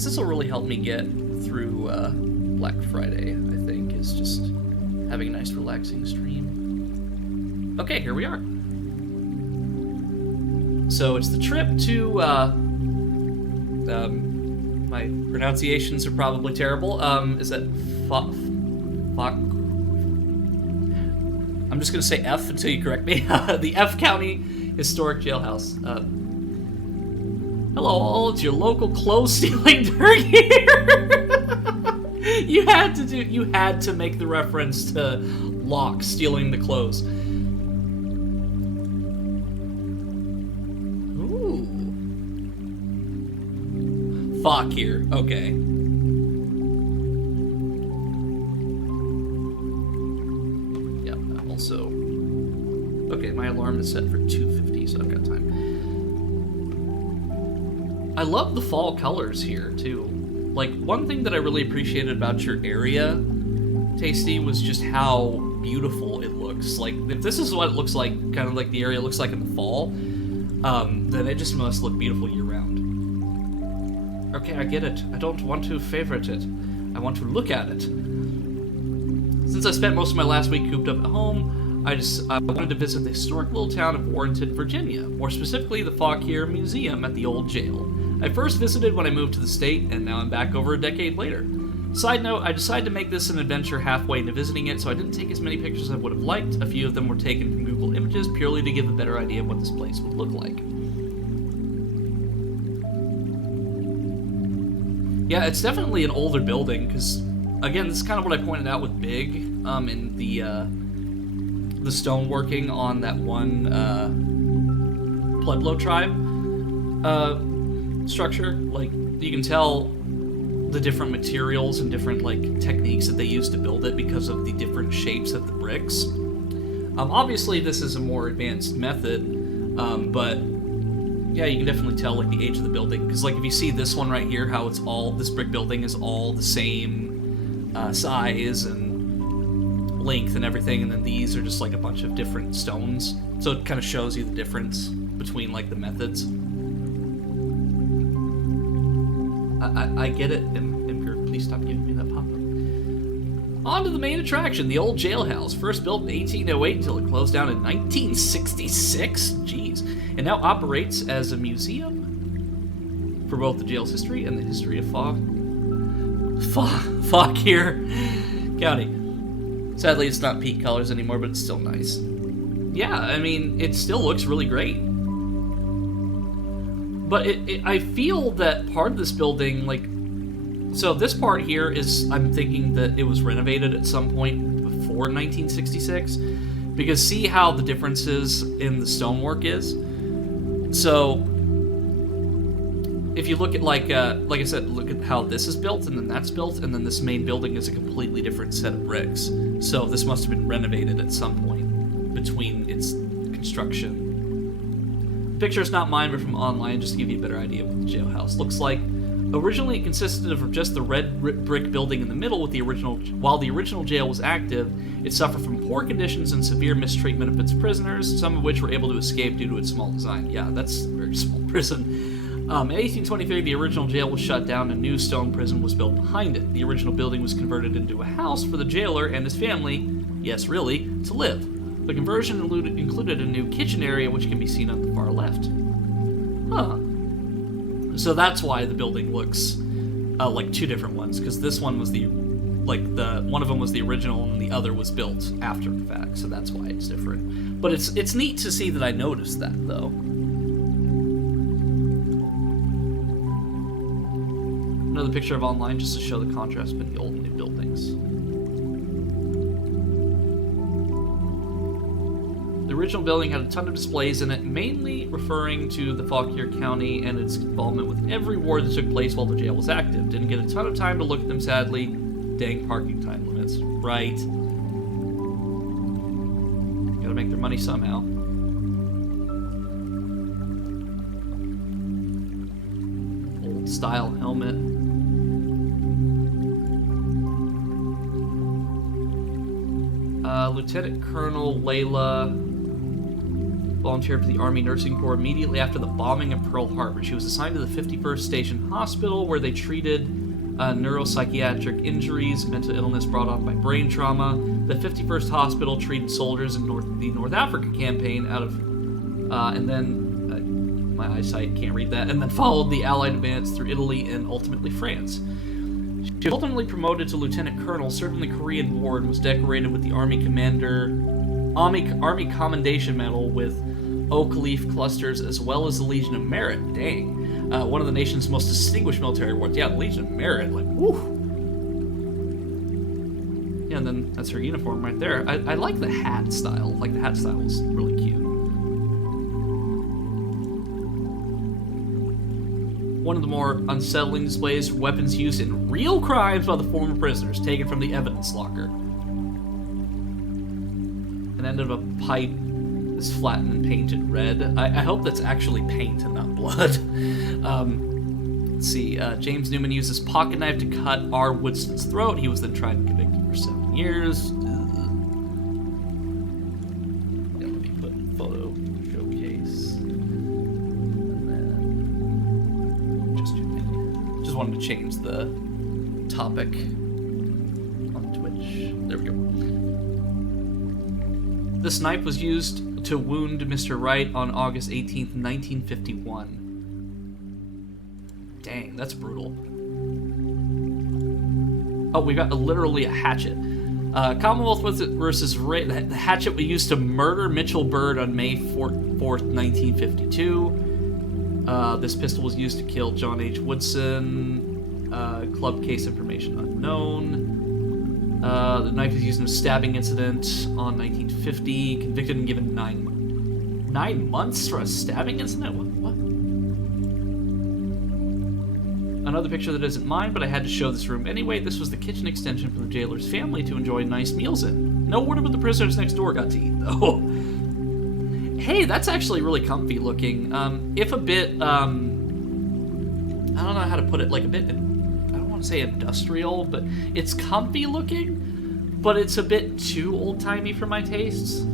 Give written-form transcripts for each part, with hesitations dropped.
because this will really help me get through Black Friday, I think, is just having a nice relaxing stream. Okay, here we are. So it's the trip to, my pronunciations are probably terrible. Is that fuck? I'm just gonna say F until you correct me. The F County Historic Jailhouse. Hello all, it's your local clothes stealing nerd here. You had to make the reference to Locke stealing the clothes. Ooh. Fuck here. Okay. Yeah, also. Okay, my alarm is set for 2:50, so I've got time. I love the fall colors here, too. Like, one thing that I really appreciated about your area, Tasty, was just how beautiful it looks. Like, if this is what it looks like, kind of like the area looks like in the fall, then it just must look beautiful year-round. Okay, I get it. I don't want to favorite it. I want to look at it. Since I spent most of my last week cooped up at home, I wanted to visit the historic little town of Warrenton, Virginia, more specifically the Fauquier Museum at the old jail. I first visited when I moved to the state, and now I'm back over a decade later. Side note, I decided to make this an adventure halfway into visiting it, so I didn't take as many pictures as I would have liked. A few of them were taken from Google Images purely to give a better idea of what this place would look like. Yeah, it's definitely an older building, because, again, this is kind of what I pointed out with Big, in the stoneworking on that one, Pueblo tribe, structure. Like, you can tell the different materials and different, like, techniques that they use to build it because of the different shapes of the bricks. Obviously, this is a more advanced method, but yeah, you can definitely tell, like, the age of the building. Because, like, if you see this one right here, how it's all, this brick building is all the same size and length and everything, and then these are just, like, a bunch of different stones. So it kind of shows you the difference between, like, the methods. I get it, Imgur, please stop giving me that pop-up. On to the main attraction, the old jailhouse. First built in 1808 until it closed down in 1966. Jeez. And now operates as a museum for both the jail's history and the history of Fauquier County. Sadly, it's not peak colors anymore, but it's still nice. Yeah, I mean, it still looks really great. But I feel that part of this building, like, so this part here is, I'm thinking that it was renovated at some point before 1966, because see how the differences in the stonework is? So, if you look at, like I said, look at how this is built, and then that's built, and then this main building is a completely different set of bricks. So this must have been renovated at some point between its construction. The picture is not mine, but from online, just to give you a better idea of what the jailhouse looks like. Originally, it consisted of just the red brick building in the middle with the original. While the original jail was active, it suffered from poor conditions and severe mistreatment of its prisoners, some of which were able to escape due to its small design. Yeah, that's a very small prison. In 1823, the original jail was shut down and a new stone prison was built behind it. The original building was converted into a house for the jailer and his family, yes, really, to live. The conversion included a new kitchen area, which can be seen on the far left. Huh. So that's why the building looks like two different ones, because this one was one of them was the original and the other was built after the fact, so that's why it's different. But it's neat to see that I noticed that, though. Another picture of online just to show the contrast between the old and new buildings. The original building had a ton of displays in it, mainly referring to the Fauquier County and its involvement with every war that took place while the jail was active. Didn't get a ton of time to look at them, sadly. Dang parking time limits. Right. Gotta make their money somehow. Old style helmet. Lieutenant Colonel Layla volunteered for the Army Nursing Corps immediately after the bombing of Pearl Harbor. She was assigned to the 51st Station Hospital, where they treated neuropsychiatric injuries, mental illness brought on by brain trauma. The 51st Hospital treated soldiers in the North Africa campaign and then my eyesight can't read that, and then followed the Allied advance through Italy and ultimately France. She was ultimately promoted to lieutenant colonel, served in the Korean War, and was decorated with the Army Commendation Medal with oak leaf clusters, as well as the Legion of Merit. Dang. One of the nation's most distinguished military awards. Yeah, the Legion of Merit. Like, woo! Yeah, and then that's her uniform right there. I like the hat style. Like, the hat style is really cute. One of the more unsettling displays, weapons used in real crimes by the former prisoners, taken from the evidence locker. An end of a pipe is flattened and painted red. I hope that's actually paint and not blood. Let's see. James Newman used his pocket knife to cut R. Woodston's throat. He was then tried and convicted for 7 years. Yeah, let me put photo showcase. And then just wanted to change the topic on Twitch. There we go. This knife was used to wound Mr. Wright on August 18th, 1951. Dang, that's brutal. Oh, we got literally a hatchet. Commonwealth versus Ray. The hatchet we used to murder Mitchell Byrd on May 4th, 1952. This pistol was used to kill John H. Woodson. Club case information unknown. The knife was used in a stabbing incident on 1950. Convicted and given 9 months for a stabbing incident? What? Another picture that isn't mine, but I had to show this room anyway. This was the kitchen extension for the jailer's family to enjoy nice meals in. No word about the prisoners next door got to eat, though. Hey, that's actually really comfy looking. If a bit, I don't know how to put it, like a bit, I don't want to say industrial, but it's comfy looking, but it's a bit too old-timey for my tastes.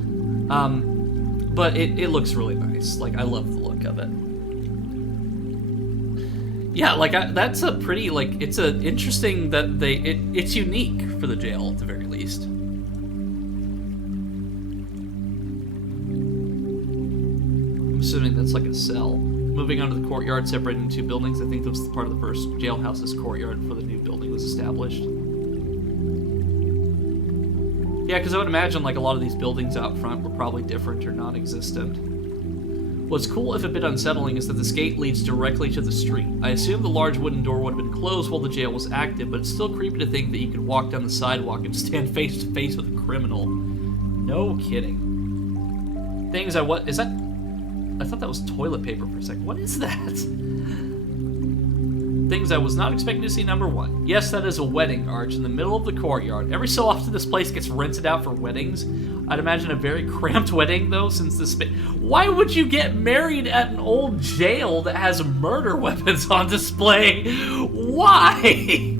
But it looks really nice. Like, I love the look of it. Yeah, like, that's a pretty, like, it's a interesting that it's unique for the jail, at the very least. I'm assuming that's like a cell. Moving on to the courtyard, separated into 2 buildings. I think that was part of the first jailhouse's courtyard before the new building was established. Yeah, because I would imagine, like, a lot of these buildings out front were probably different or non-existent. What's cool, if a bit unsettling, is that this gate leads directly to the street. I assume the large wooden door would have been closed while the jail was active, but it's still creepy to think that you could walk down the sidewalk and stand face to face with a criminal. No kidding. Things is that? I thought that was toilet paper for a second. What is that? Things I was not expecting to see. Number 1. Yes, that is a wedding arch in the middle of the courtyard. Every so often this place gets rented out for weddings. I'd imagine a very cramped wedding, though, since this space... Why would you get married at an old jail that has murder weapons on display? Why?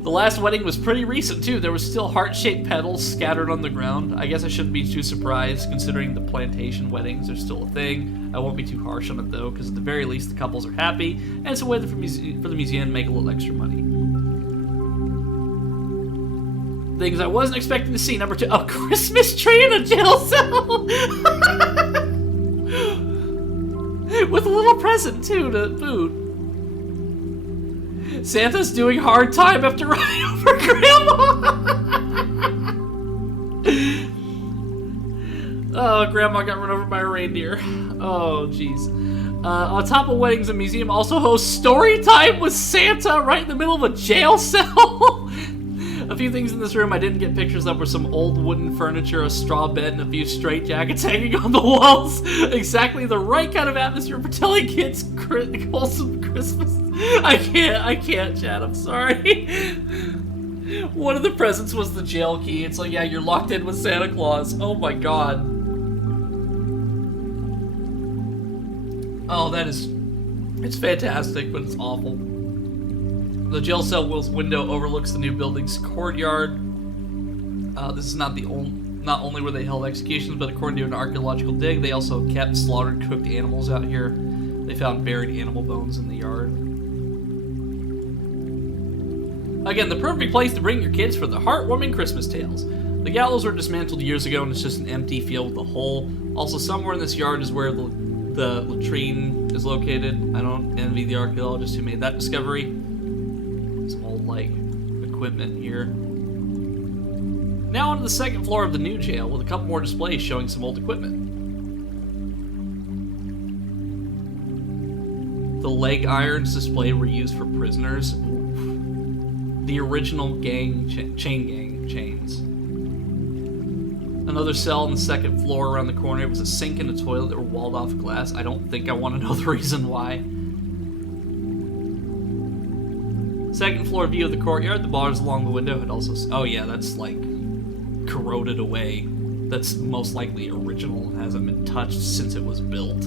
The last wedding was pretty recent, too. There was still heart-shaped petals scattered on the ground. I guess I shouldn't be too surprised, considering the plantation weddings are still a thing. I won't be too harsh on it, though, because at the very least, the couples are happy, and it's a way for the museum to make a little extra money. Things I wasn't expecting to see. Number 2, a Christmas tree in a jail cell! With a little present, too, to boot. Santa's doing hard time after running over Grandma! Oh, Grandma got run over by a reindeer. Oh, jeez. On top of weddings, the museum also hosts story time with Santa right in the middle of a jail cell. A few things in this room I didn't get pictures of were some old wooden furniture, a straw bed, and a few straitjackets hanging on the walls. Exactly the right kind of atmosphere for telling kids wholesome Christmas. I can't, Chad, I'm sorry. One of the presents was the jail key. It's like, yeah, you're locked in with Santa Claus. Oh my god. Oh, it's fantastic, but it's awful. The jail cell window overlooks the new building's courtyard. This is not not only were they held executions, but according to an archaeological dig, they also kept slaughtered cooked animals out here. They found buried animal bones in the yard. Again, the perfect place to bring your kids for the heartwarming Christmas tales. The gallows were dismantled years ago, and it's just an empty field with a hole. Also, somewhere in this yard is where the latrine is located. I don't envy the archaeologist who made that discovery. Some old, like, equipment here. Now onto the second floor of the new jail, with a couple more displays showing some old equipment. The leg irons displayed were used for prisoners. The original gang, chain gang chains. Another cell on the second floor around the corner. It was a sink and a toilet that were walled off with glass. I don't think I want to know the reason why. Second floor view of the courtyard. The bars along the window had also... Oh yeah, that's like corroded away. That's most likely original. It hasn't been touched since it was built.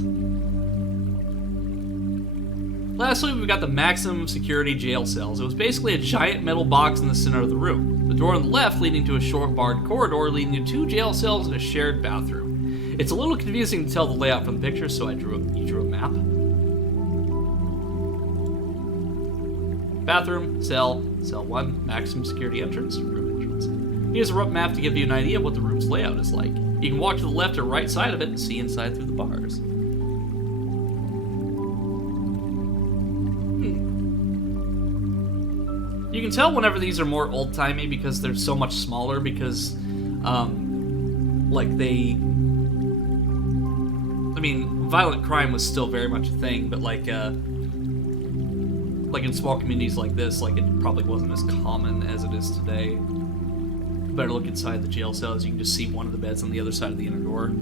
Lastly, we've got the maximum security jail cells. It was basically a giant metal box in the center of the room. The door on the left leading to a short barred corridor leading to 2 jail cells and a shared bathroom. It's a little confusing to tell the layout from the picture, so you drew a map. Bathroom, cell 1, maximum security entrance, room entrance. Here's a rough map to give you an idea of what the room's layout is like. You can walk to the left or right side of it and see inside through the bars. You can tell whenever these are more old-timey because they're so much smaller because, like they... I mean, violent crime was still very much a thing, but like in small communities like this, like it probably wasn't as common as it is today. Better look inside the jail cells. You can just see one of the beds on the other side of the inner door.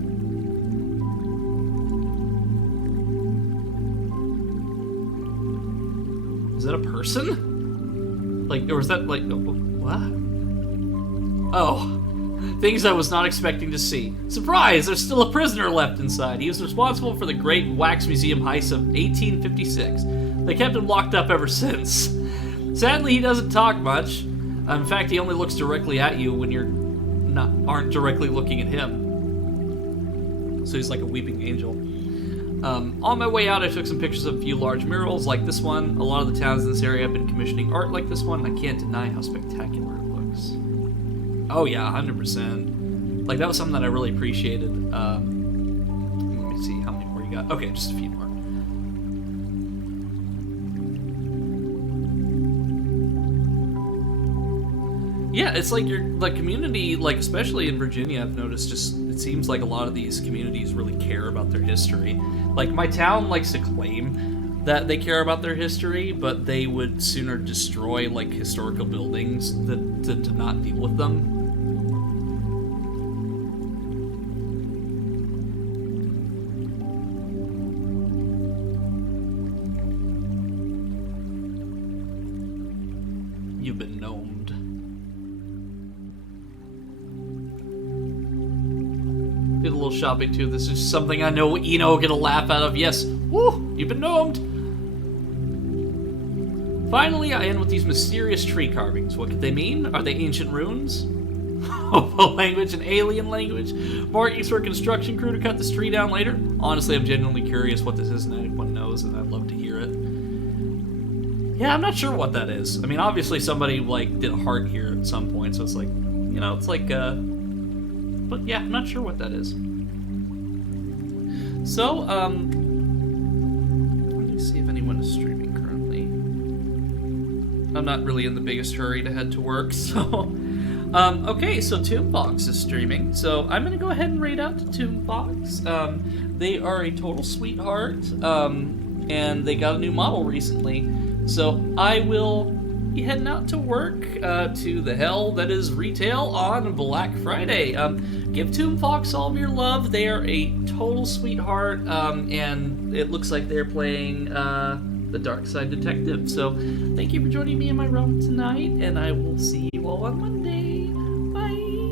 Is that a person? Like, or is that like, what? Oh, things I was not expecting to see. Surprise, there's still a prisoner left inside. He was responsible for the Great Wax Museum heist of 1856. They kept him locked up ever since. Sadly, he doesn't talk much. In fact, he only looks directly at you when aren't directly looking at him. So he's like a weeping angel. On my way out, I took some pictures of a few large murals like this one. A lot of the towns in this area have been commissioning art like this one, and I can't deny how spectacular it looks. Oh yeah, 100%. Like, that was something that I really appreciated. Let me see, how many more you got? Okay, just a few more. Yeah, it's like the community, like especially in Virginia, I've noticed just, it seems like a lot of these communities really care about their history. Like, my town likes to claim that they care about their history, but they would sooner destroy, like, historical buildings than to not deal with them. You've been gnomed. Did a little shopping too. This is something I know Eno will get a laugh out of. Yes. Woo! You've been gnomed! Finally, I end with these mysterious tree carvings. What could they mean? Are they ancient runes? Hobo language and alien language? Markings for a construction crew to cut this tree down later? Honestly, I'm genuinely curious what this is, and anyone knows, and I'd love to hear it. Yeah, I'm not sure what that is. I mean, obviously somebody, like, did a heart here at some point, so it's like, you know, it's like, but yeah, I'm not sure what that is. So, let me see if anyone is streaming currently. I'm not really in the biggest hurry to head to work, so... okay, so Toonbox is streaming, so I'm gonna go ahead and raid out to Toonbox. They are a total sweetheart, and they got a new model recently, so I will be heading out to work, to the hell that is retail on Black Friday. Give Toonfox all of your love. They are a total sweetheart, and it looks like they're playing the Dark Side Detective. So thank you for joining me in my realm tonight, and I will see you all on Monday. Bye!